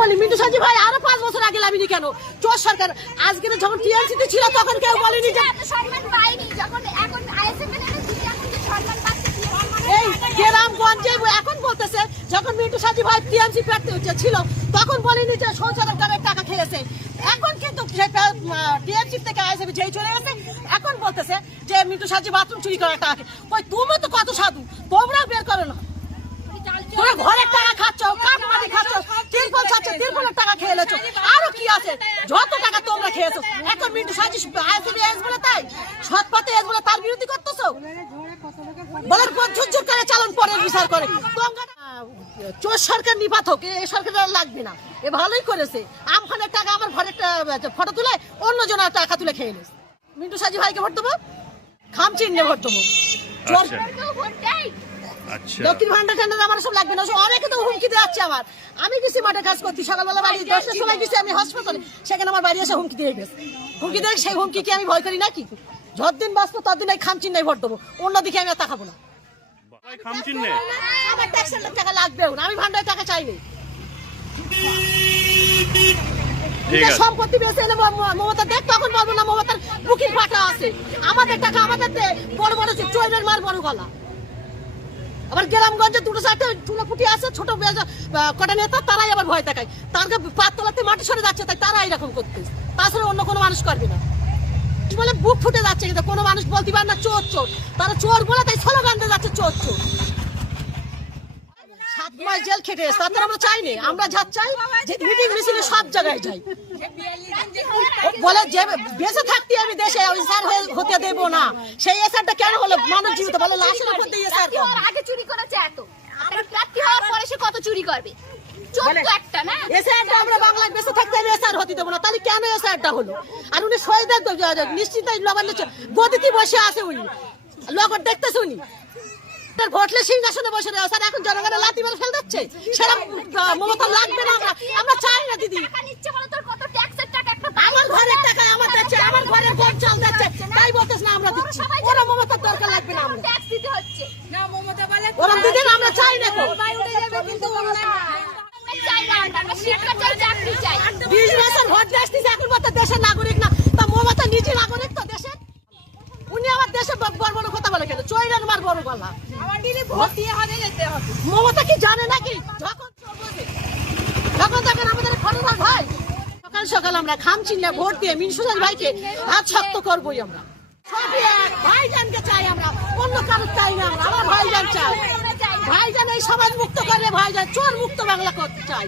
বলি মিন্টু সাজি ভাই আরো 5 বছর আগে লাভিনি কেন? চোর সরকার আজকে যখন টিএনসিতে ছিল তখন কেউ বলেনি যে সম্মান পাইনি, যখন এখন আইএসএফ এর এখন যে সম্মান পাচ্ছে এই গ্রামগঞ্জে এখন বলতেছে যখন মিন্টু সাজি ভাই টিএনসি ছিল তখন বলেনি যে সঞ্চালকের টাকা খেয়েছে। এখন কিন্তু টিএনসি থেকে আইএসএফ যেই চলে গেছে এখন বলতেছে যে মিন্টু সাজি বাথরুম চুরি করার টাকা। ওই তুমি তো কত সাধু, তোমরাও বের করো না। তোমরা ঘরের টাকা খাচ্ছ, কাঠমাটি খাচ্ছ, তিরপল খাচ্ছ, তিরপলের টাকা খেয়ে এলেছো, আরো কি আছে যত টাকা তোমরা খেয়েছো। এখন মিন্টু সাজি আইএসএফ এস বলে তাই সৎ পথে এস বলে তার বিরোধী করতেছো। বলার পর ঝুরঝুর করে চালান পরের বিচার করে। চোর সরকার নিপাত হোক, এ সরকার লাগবে না, এ ভালোই করেছে। আমখানের টাকা আমার ঘরে ফটো তুলে অন্য জনের টাকা তুলে খেয়ে নিস। মিন্টু সাজি ভাইকে ভোট দেবো, খাম চিহ্নে ভোট দেবো। দক্ষিণ ভান্ডার ঠান্ডা আমার সব লাগবে না, অনেকে তো হুমকি দিয়ে যাচ্ছে আমার। আমি গেছি মাঠে কাজ করছি, সকালবেলা বাড়ি 10টার সময় গেছি আমি হাসপাতালে, সেখানে আমার বাড়ি এসে হুমকি দিয়ে গেছে। হুমকি দিয়ে সেই হুমকি কি আমি ভয় করি নাকি? যতদিন বাঁচবো ততদিন এই খাম চিহ্নে ভোট দেবো, অন্যদিকে আমি আর তাকাবো না। আমার ট্যাক্সের টাকা লাগবেও না, আমি ভান্ডারের টাকা চাইনি। সম্পত্তি বেঁচে এলে মমতা দেখ, তখন বলবো না মমতার বুকিং পাঠা আছে। আমাদের টাকা আমাদের বড় বড় চৈবের মার বড় গলা। আবার গ্রামগঞ্জে 2-4টে চুলাপুটি আছে, ছোট কটা নেতা, তারাই আবার ভয় দেখায়। তার পাততলাতে মাটি সরে যাচ্ছে, তাই তারা এরকম করতে। তাছাড়া অন্য কোনো মানুষ করবে না। বলে বুক ফুটে যাচ্ছে, কিন্তু কোনো মানুষ বলতে পারে না চোর চোর। তারা চোর বলে তাই স্লোগান দিয়ে যাচ্ছে চোর চোর। 7 মাস জেল খেটে তাদের আমরা চাইনি। আমরা যা চাই যে মিটিং মিছিলে সব জায়গায় যাই, বলে যে বেঁচে থাকতে আমি দেশে স্যার হতে দেবো না। সেই এসআরটা কেন হলো? মানুষ জীবিত বলে লাশের উপর দিয়ে এসআর আগে চুরি করেছে, এত আবার প্রার্থী হওয়ার পরে সে কত চুরি করবে? একটা না এসআরটা আমরা বাংলায় বেঁচে থাকতে আমি এসআর হতে দেবো না। তাহলে কেন এসআরটা হলো? আর উনি শহীদের নিশ্চিত গদিতে বসে আছে, উনি লগর দেখতেছে, উনি ভোটলে সিংহাসনে বসে রয়েছে। আর এখন জনগণের লাথি মেরে ফেল দিচ্ছে, সেটা মমতা লাগবে না। আমরা চাই না দিদি। আমার ঘরের টাকা আমার দিচ্ছে, আমার ঘরের ভোট চাল দিচ্ছে, তাই বলতেছ না আমরা দিচ্ছি। ওরা মমতার দরকার লাগবে না, আমরা ট্যাক্স দিতে হচ্ছে না মমতা বলে ওরা দিদি আমরা চাই না। 20 বছর ভোট দিচ্ছে, এখন বলতে দেশের নাগরিক না। তা মমতা নিজে নাগরিক তো দেশের। উনি আমার দেশে বড় বড় কথা বলে কেন? চৈরান মার বড় গলা। মমতা কি জানে নাকি? যখন তখন আমাদের খরচ ভাই। সকাল সকাল আমরা খাম চিহ্নে ভোট দিয়ে মিন্টু সাজি ভাইকে হাত শক্ত করবোই। আমরা সবই এক ভাইজানকে চাই, আমরা অন্য কারো চাই না। আমরা আমার ভাইজান চাই, ভাইজান এই সমাজ মুক্ত করলে ভাইজান চোর মুক্ত বাংলা করতে চাই।